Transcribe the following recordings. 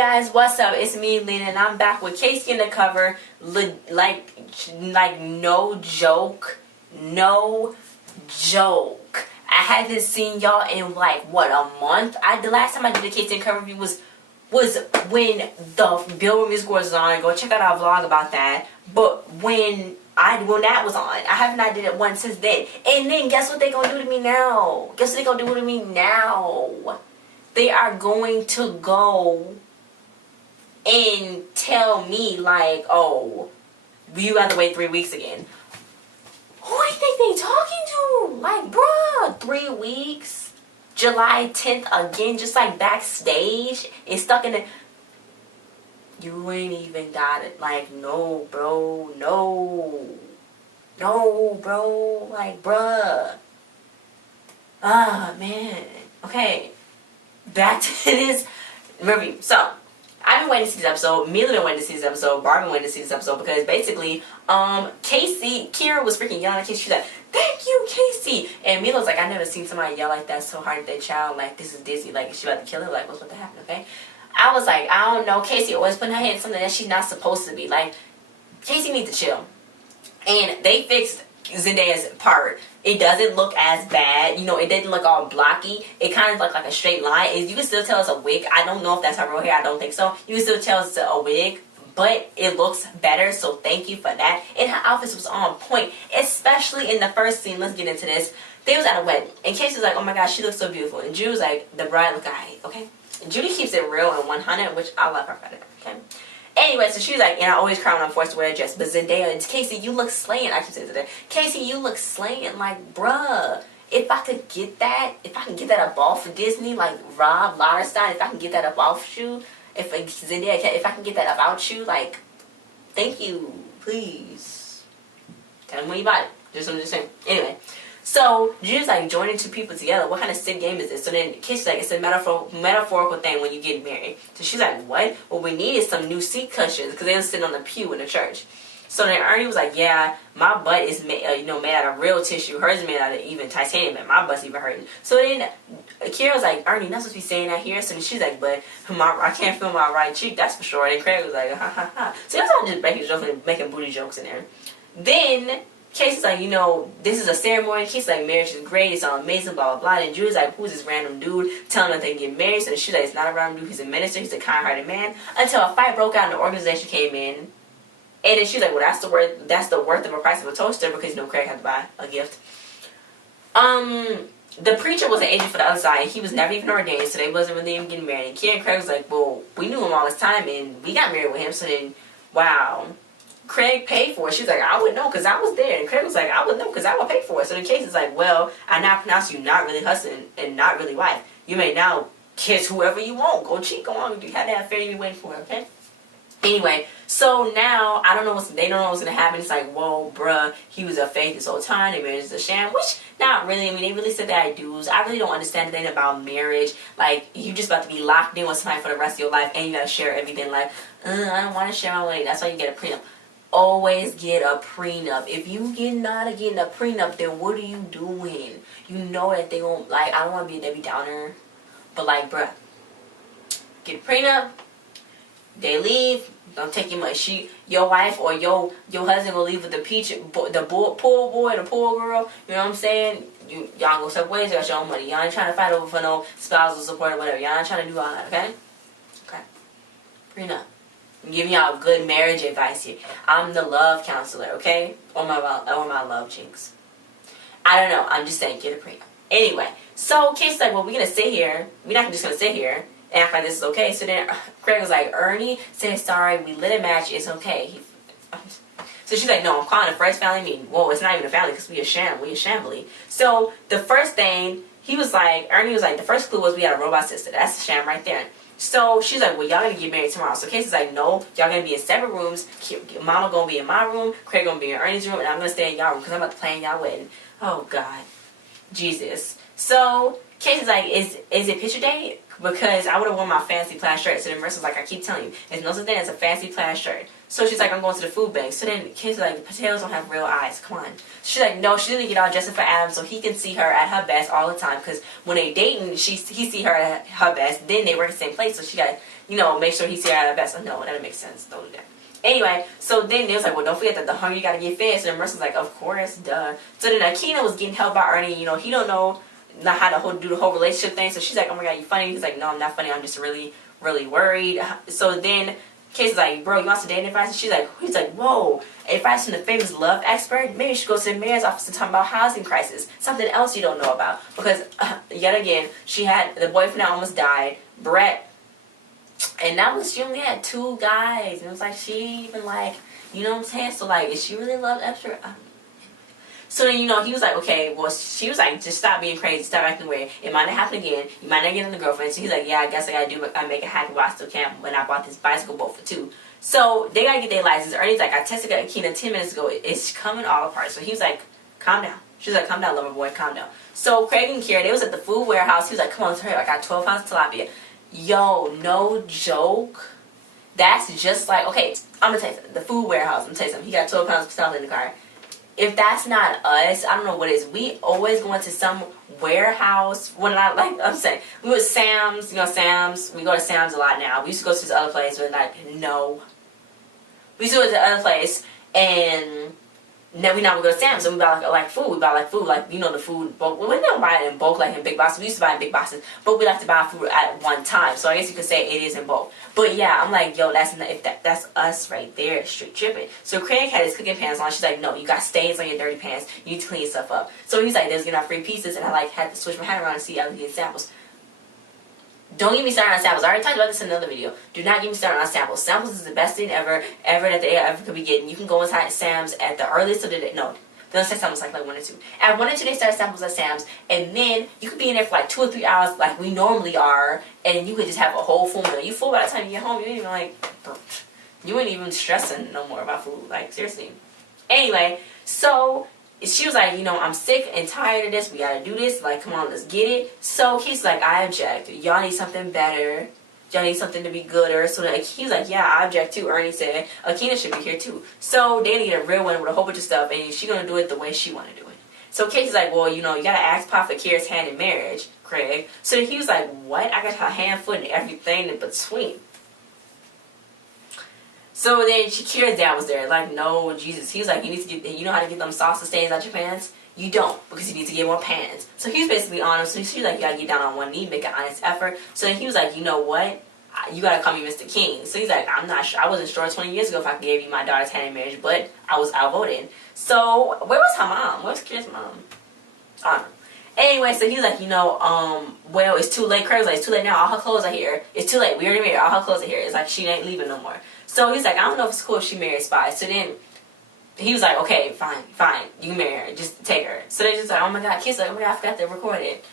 guys, what's up? It's me, Lena, and I'm back with KC Undercover. Like no joke, no joke. I haven't seen y'all in like what, a month? The last time I did a KC Undercover review was when the Bill Reviews was on. Go check out our vlog about that. But when that was on, I have not did it once since then. And then guess what they gonna do to me now? Guess what they gonna do to me now? They are going to go and tell me like, oh, you have to wait 3 weeks again. Who do you think they talking to? Like, bruh, 3 weeks? July 10th again, just like backstage and stuck in the... You ain't even got it. Like, no, bro, no. No, bro, like, bruh. Ah, man. Okay. Back to this review. So, I've been waiting to see this episode. Mila been waiting to see this episode. Barbie been waiting to see this episode because basically, Kira was freaking yelling at Casey. She's like, "Thank you, Casey." And Mila's like, "I never seen somebody yell like that so hard at their child. Like, this is Disney. Like, she about to kill her. Like, what's about to happen?" Okay. I was like, I don't know. Casey always putting her head in something that she's not supposed to be. Like, Casey needs to chill. And they fixed Zendaya's part. It doesn't look as bad. You know, it didn't look all blocky. It kind of looked like a straight line. You can still tell it's a wig. I don't know if that's her real hair. I don't think so. You can still tell it's a wig. But it looks better. So thank you for that. And her outfit was on point. Especially in the first scene. Let's get into this. They was at a wedding. And Casey was like, "Oh my gosh, she looks so beautiful." And Drew was like, "The bride look alright." Okay. And Judy keeps it real and 100. Which I love her for that. Okay. Anyway, so she was like, and I always cry when I'm forced to wear a dress. But Zendaya and Casey, you look slaying. I keep saying today, Casey, you look slaying. Like, bruh, if I could get that, if I can get that up off of Disney, like Rob Lauderstein, if I can get that up off you, if Zendaya, if I can get that about you, like, thank you, please. Tell me when you buy it. I'm just saying. Anyway. So, Drew's like joining two people together. What kind of sick game is this? So then Kis's like, it's a metaphorical thing when you get married. So she's like, what? What we need is some new seat cushions because they were sitting on the pew in the church. So then Ernie was like, yeah, my butt is made out of real tissue. Hers is made out of even titanium, and my butt's even hurting. So then Kira was like, Ernie, you're not supposed to be saying that here. So then she's like, but I can't feel my right cheek, that's for sure. And Craig was like, ha ha ha. So that's all just making jokes and making booty jokes in there. Then Casey's like, this is a ceremony. Casey's like, marriage is great, it's all amazing, blah, blah, blah. And Drew's like, who's this random dude telling them they can get married? So she's like, it's not a random dude, he's a minister, he's a kind-hearted man. Until a fight broke out and the organization came in. And then she's like, well, that's the worth of a price of a toaster because, Craig had to buy a gift. The preacher was an agent for the other side, and he was never even ordained, so they wasn't really even getting married. And Kira and Craig was like, well, we knew him all this time, and we got married with him, so then, wow. Craig paid for it. She was like, I wouldn't know because I was there. And Craig was like, I wouldn't know because I would pay for it. So the case is like, well, I now pronounce you not really husband and not really wife. You may now kiss whoever you want. Go cheat, go on. You have that affair you waiting for, okay? Anyway, so now they don't know what's going to happen. It's like, whoa, bruh, he was a fake this whole time. They marriage is a sham. Which, not really. I mean, they really said that I do. I really don't understand anything about marriage. Like, you just about to be locked in with somebody for the rest of your life and you got to share everything. Like, I don't want to share my money. That's why you get a prenup. Always get a prenup. If you not getting a prenup, then what are you doing? You know that they won't, like, I don't want to be a Debbie Downer, but like, bruh, get a prenup. They leave. Don't take your money. Your wife or your husband will leave with the poor boy, the poor girl. You know what I'm saying? Y'all go separate ways. You got your own money. Y'all ain't trying to fight over for no spousal support or whatever. Y'all ain't trying to do all that. Okay? Okay. Prenup. I'm giving y'all good marriage advice here. I'm the love counselor, okay? Or my love Jinx. I don't know. I'm just saying, get a prenup. Anyway, so Casey's like, well, we're going to sit here. We're not just going to sit here and act like this is okay. So then Craig was like, Ernie said, sorry, we lit a match. It's okay. So she's like, no, I'm calling the first family meeting. Whoa, it's not even a family because we a shambly. So the first thing, Ernie was like, the first clue was we had a robot sister. That's the sham right there. So she's like, well, y'all gonna get married tomorrow. So Casey's like, no, y'all gonna be in separate rooms. Mama gonna be in my room, Craig gonna be in Ernie's room, and I'm gonna stay in y'all room because I'm about to plan y'all wedding. Oh, God. Jesus. So Casey's like, is it picture day? Because I would have worn my fancy plaid shirt. So then Marissa's like, I keep telling you, there's no such thing as a fancy plaid shirt. So she's like, I'm going to the food bank. So then Casey's like, the potatoes don't have real eyes. Come on. She's like, no, she didn't get all dressed for Adam so he can see her at her best all the time. Because when they dating, he see her at her best. Then they work in the same place. So she got to, make sure he see her at her best. No, that doesn't make sense. Don't do that. Anyway, so then they was like, well, don't forget that the hungry got to get fed. So then Marissa's like, of course, duh. So then Akina was getting helped by Ernie. He don't know not how to do the whole relationship thing. So she's like, oh my god, you funny? He's like, no, I'm not funny. I'm just really, really worried. So then Casey's like, bro, you want some dating advice? And he's like, whoa, advice from the famous love expert? Maybe you should go to the mayor's office and talk about housing crisis. Something else you don't know about. Because, yet again, she had, the boyfriend that almost died, Brett, and she only had 2 guys. And it was like, she even like, you know what I'm saying? So like, is she really loved extra? So then, he was like, okay, well, she was like, just stop being crazy, stop acting weird. It might not happen again. You might not get another girlfriend. So he's like, yeah, I guess I gotta do what I make it happen while I still can when I bought this bicycle boat for 2. So they gotta get their license. Ernie's like, I tested Akina 10 minutes ago. It's coming all apart. So he was like, calm down. She's like, calm down, lover boy, calm down. So Craig and Kira, they was at the food warehouse. He was like, come on, hurry, I got 12 pounds of tilapia. Yo, no joke. That's just like, okay, I'm gonna tell you something. The food warehouse, I'm gonna tell you something. He got 12 pounds of tilapia in the car. If that's not us, I don't know what is. We always go into some warehouse. I'm saying, we were Sam's, Sam's. We go to Sam's a lot now. We used to go to this other place, but no. We used to go to the other place, and then we now we go to Sam's, and we buy like food. We buy food, the food bulk. We don't buy it in bulk like in big boxes. We used to buy it in big boxes, but we like to buy food at one time. So I guess you could say it is in bulk. But yeah, I'm like, yo, that's us right there, straight tripping. So Craig had his cooking pants on. She's like, no, you got stains on your dirty pants. You need to clean stuff up. So he's like, there's getting our free pieces, and I had to switch my hat around and see how we get samples. Don't get me started on samples. I already talked about this in another video. Do not get me started on samples. Samples is the best thing ever that they ever could be getting. You can go inside Sam's at the earliest of the day. No, they don't start samples like 1 or 2. At 1 or 2, they start samples at Sam's, and then you could be in there for like 2 or 3 hours, like we normally are, and you could just have a whole full meal. You full by the time you get home. You ain't even you ain't even stressing no more about food. Like seriously. Anyway, so she was like, I'm sick and tired of this. We gotta do this. Like, come on, let's get it. So he's like, I object. Y'all need something better. Y'all need something to be gooder. So he was like, yeah, I object too. Ernie said, Akina should be here too. So they need a real one with a whole bunch of stuff, and she's gonna do it the way she wanna do it. So Casey's like, well, you gotta ask Pop for Kira's hand in marriage, Craig. So he was like, what? I got her hand, foot, and everything in between. So then Kira's dad was there, like, no, Jesus. He was like, you know how to get them salsa stains out your pants? You don't, because you need to get more pants. So he was basically on him. So she's like, you gotta get down on one knee, make an honest effort. So then he was like, you know what? You gotta call me Mr. King. So he's like, I'm not sure. I wasn't sure 20 years ago if I could give you my daughter's hand in marriage, but I was outvoted. So where was her mom? Where's Kira's mom? I don't know. Anyway, so he's like, well, it's too late. Craig's like, it's too late now. All her clothes are here. It's too late. We already married. All her clothes are here. It's like she ain't leaving no more. So he's like, I don't know if it's cool if she marries Spy. So then he was like, okay, fine. You can marry her. Just take her. So they just like, oh my god. Casey's like, oh my god, I forgot to record it.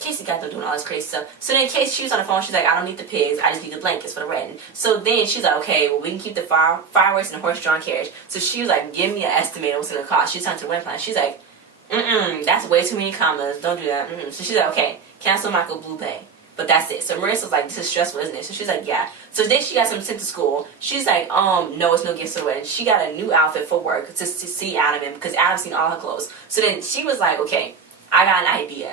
Casey got them doing all this crazy stuff. So then Casey, she was on the phone. She's like, I don't need the pigs. I just need the blankets for the wedding. So then she's like, okay, well, we can keep the fireworks and the horse-drawn carriage. So she was like, give me an estimate of what's going to cost. She's talking to the wedding plan. She's like, that's way too many commas. Don't do that. So she's like, okay, cancel Michael Blue Pay. But that's it. So Marissa's like, this is stressful, isn't it? So she's like, yeah. So then she got something sent to school. She's like, no, it's no gifts for the wedding. She got a new outfit for work to see Adam in because Adam's seen all her clothes. So then she was like, okay, I got an idea.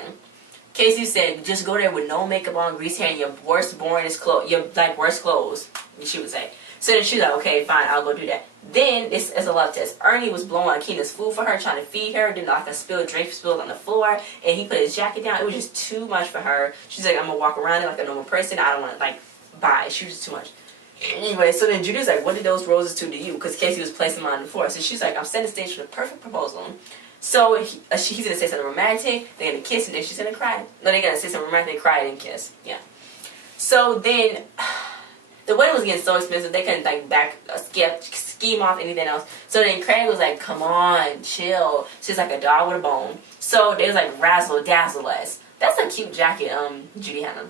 Casey said, just go there with no makeup on, greasy hair, and your worst, boringest clothes, your worst clothes, she would say. So then she's like, okay, fine, I'll go do that. Then, this is a love test. Ernie was blowing Akina's food for her, trying to feed her. Then like a drink spilled on the floor, and he put his jacket down. It was just too much for her. She's like, I'm gonna walk around it like a normal person. I don't want to buy it. She was just too much. Anyway, so then Judy's like, what did those roses do to you? Because Casey was placing them on the floor. So she's like, I'm setting the stage for the perfect proposal. So he's gonna say something romantic. They're gonna kiss, and then she's gonna cry. No, they're gonna say something romantic, cry, and kiss. Yeah. So then. The wedding was getting so expensive, they couldn't scheme off anything else. So then Craig was like, come on, chill. She's like a dog with a bone. So they was like, razzle dazzle us. That's a cute jacket Judy had on.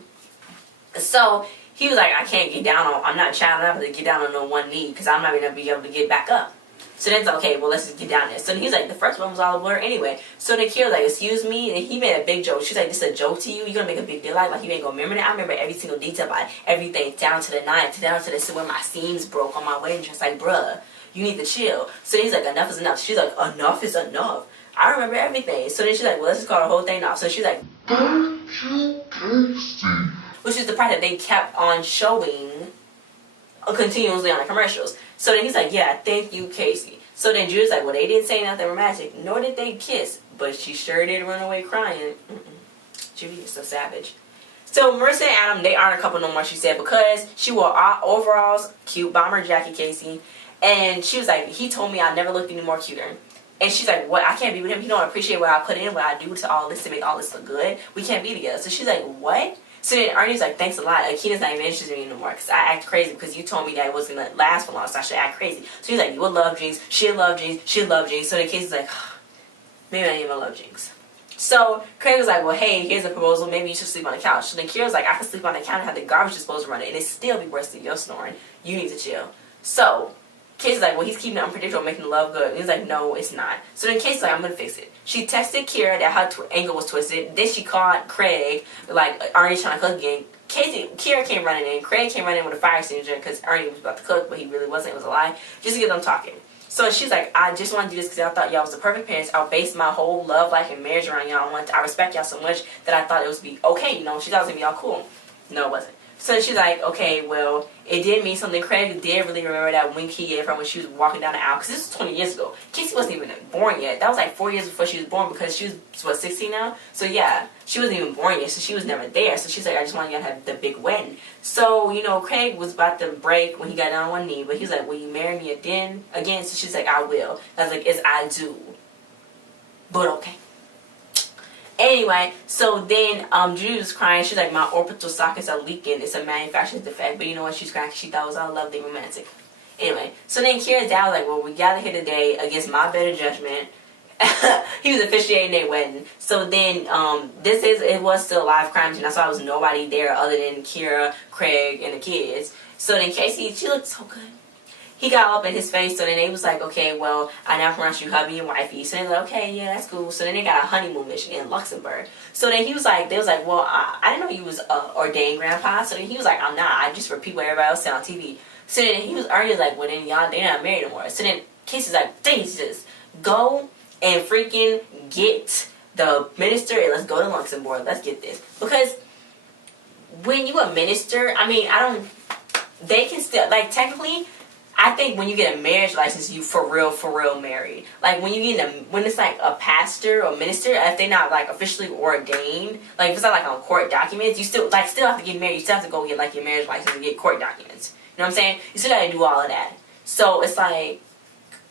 So he was like, I can't get down on, I'm not child enough to get down on no one knee because I'm not going to be able to get back up. So then it's like, okay, well, let's just get down there. So then he's like, the first one was all a blur anyway. So then Kira's like, excuse me? And he made a big joke. She's like, this is a joke to you? You're going to make a big deal out? Like, you ain't going to remember that? I remember every single detail about it. Everything, down to the night, down to the when my seams broke on my wedding dress. Like, bruh, you need to chill. So he's like, enough is enough. She's like, enough is enough. I remember everything. So then she's like, well, let's just call the whole thing off. So she's like, which is the part that they kept on showing continuously on the commercials. So then he's like, yeah, thank you, Casey. So then Judah's like, well, they didn't say nothing romantic, nor did they kiss, but she sure did run away crying. Judy is so savage. So Marissa and Adam, they aren't a couple no more, she said, because she wore overalls, cute bomber jacket, Casey, and she was like, he told me I never looked any more cuter. And she's like, what? I can't be with him. He don't appreciate what I put in, what I do to all this to make all this look good. We can't be together. So she's like, what? So then Ernie's like, thanks a lot. Akina's not even interested in me anymore because I act crazy because you told me that it wasn't going to last for long, so I should act crazy. So he's like, you would love Jinx. She'll love Jinx. She'll love Jinx. So then Casey's like, maybe I didn't even love Jinx. So Craig was like, well, hey, here's a proposal. Maybe you should sleep on the couch. So then Kira's like, I can sleep on the couch and have the garbage disposal run it, and it still be worse than your snoring. You need to chill. So Casey's like, well, he's keeping it unpredictable, making the love good. And he's like, no, it's not. So then Casey's like, I'm going to fix it. She texted Kira that her ankle was twisted. Then she called Craig, like, Ernie's trying to cook again. Kira came running in. Craig came running with a fire extinguisher because Ernie was about to cook, but he really wasn't. It was a lie. Just to get them talking. So she's like, I just want to do this because I thought y'all was the perfect parents. I'll base my whole love life and marriage around y'all. I respect y'all so much that I thought it was be okay, you know. She thought it was going to be all cool. No, it wasn't. So she's like, okay, well, it did mean something. Craig did really remember that wink he gave her when she was walking down the aisle. Because this was 20 years ago. Casey wasn't even born yet. That was like 4 years before she was born because she was, what, 16 now? So yeah, she wasn't even born yet. So she was never there. So she's like, I just want y'all to have the big wedding. So, you know, Craig was about to break when he got down on one knee. But he's like, will you marry me again? So she's like, I will. I was like, yes, I do. But okay. Anyway, so then Judy was crying. She's like, my orbital sockets are leaking. It's a manufacturer's defect. But you know what? She's crying because she thought it was all lovely and romantic. Anyway, so then Kira's dad was like, well, we gather here today against my better judgment. He was officiating their wedding. So then it was still a live crime scene. That's why there was nobody there other than Kira, Craig, and the kids. So then Casey, she looked so good. He got up in his face, so then they was like, okay, well, I now pronounce you hubby and wifey. So they was like, okay, yeah, that's cool. So then they got a honeymoon mission in Luxembourg. So then he was like, they was like, well, I didn't know you was ordained grandpa. So then he was like, I'm not. I just repeat what everybody else said on TV. So then he was already like, well, then y'all, they're not married anymore. So then Casey's like, Jesus, go and freaking get the minister and let's go to Luxembourg. Let's get this. Because when you a minister, I mean, they can still, like, technically, I think when you get a marriage license, you for real married. Like when you get when it's like a pastor or minister, if they're not like officially ordained, like if it's not like on court documents, you still have to get married. You still have to go get like your marriage license and get court documents. You know what I'm saying? You still gotta do all of that. So it's like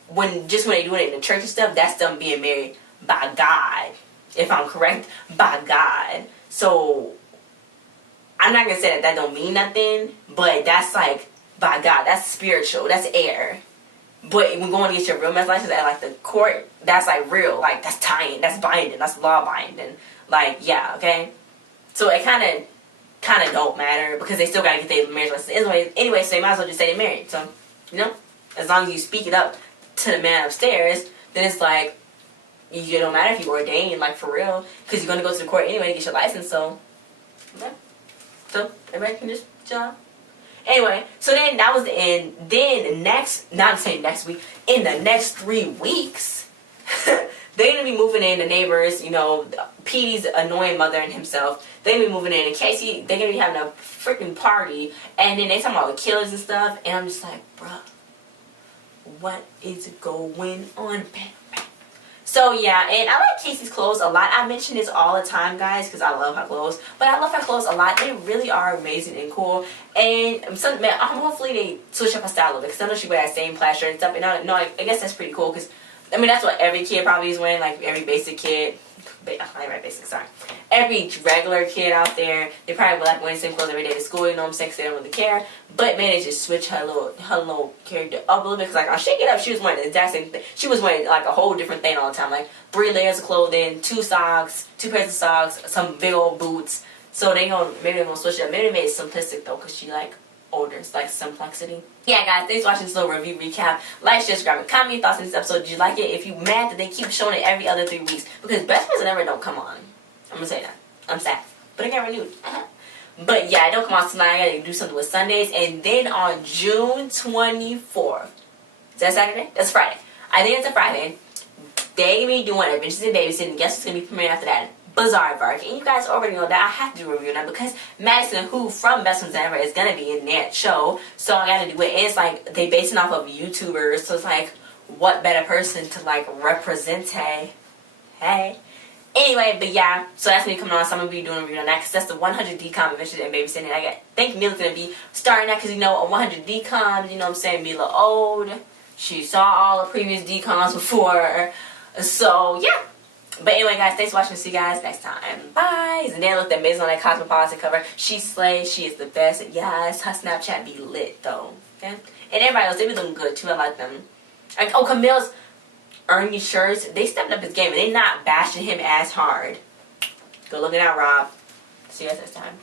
when they do it in the church and stuff, that's them being married by God. If I'm correct, by God. So I'm not gonna say that don't mean nothing, but that's like by God, that's spiritual, that's air. But when going to get your real marriage license at like the court, that's like real, like that's tying, that's binding, that's law binding. Like, yeah, okay? So it kind of don't matter because they still gotta get their marriage license anyway, so they might as well just say they're married. So, you know, as long as you speak it up to the man upstairs, then it's like, it don't matter if you ordained, like for real, because you're gonna go to the court anyway to get your license, so, okay. So, everybody can just chill out. Anyway, so then that was the end. Then not saying next week, in the next 3 weeks, they're going to be moving in, the neighbors, you know, Petey's annoying mother and himself, they're going to be moving in, and Casey, they're going to be having a freaking party, and then they talking about the killers and stuff, and I'm just like, bruh, what is going on? So yeah, and I like Casey's clothes a lot. I mention this all the time, guys, because I love her clothes. But I love her clothes a lot. They really are amazing and cool. And hopefully they switch up her style a little bit, because I know she wears that same plaid shirt and stuff. And I guess that's pretty cool, because I mean that's what every kid probably is wearing, like every basic kid. Every regular kid out there, they probably like wearing the same clothes every day to school. You know what I'm saying? 'Cause they don't really care. But man, they just switch her little character up a little bit. Because like on Shake It Up, she was wearing the exact same thing. She was wearing like a whole different thing all the time. Like 3 layers of clothing, 2 pairs of socks, some big old boots. So maybe they're gonna switch it up. Maybe they made it simplistic though, because she like older. It's like Simplexity. Yeah, guys, thanks for watching this little review recap. Like, share, subscribe, and comment your thoughts on this episode. Did you like it? If you mad that they keep showing it every other 3 weeks, because Best Friends Never don't come on. I'm gonna say that. I'm sad, but it got renewed. But yeah, I don't come on tonight. I gotta do something with Sundays, and then on June 24th. Is that Saturday? That's Friday. I think it's a Friday. They be doing Adventures in Babysitting. Guess what's gonna be premiering after that? Bizarre. And you guys already know that I have to do a review now because Madison, who from Best Friends Ever, is gonna be in that show. So I gotta do it. And it's like they basing off of YouTubers, so it's like, what better person to like represent? Hey. Anyway, but yeah, so that's me coming on. So I'm gonna be doing a review on that because that's the 100 DCOM Adventures in Babysitting. I think Mila's gonna be starting that because, you know, a 100 DCOMs, you know what I'm saying? Mila old. She saw all the previous DCOMs before. So yeah. But anyway, guys, thanks for watching. See you guys next time. Bye. Zendaya looked amazing on that Cosmopolitan cover. She slays. She is the best. Yes, her Snapchat be lit, though. Okay? And everybody else, they be looking good, too. I like them. Like, oh, Camille's Ernie shirts. They stepped up his game, and they not bashing him as hard. Good looking out, Rob. See you guys next time.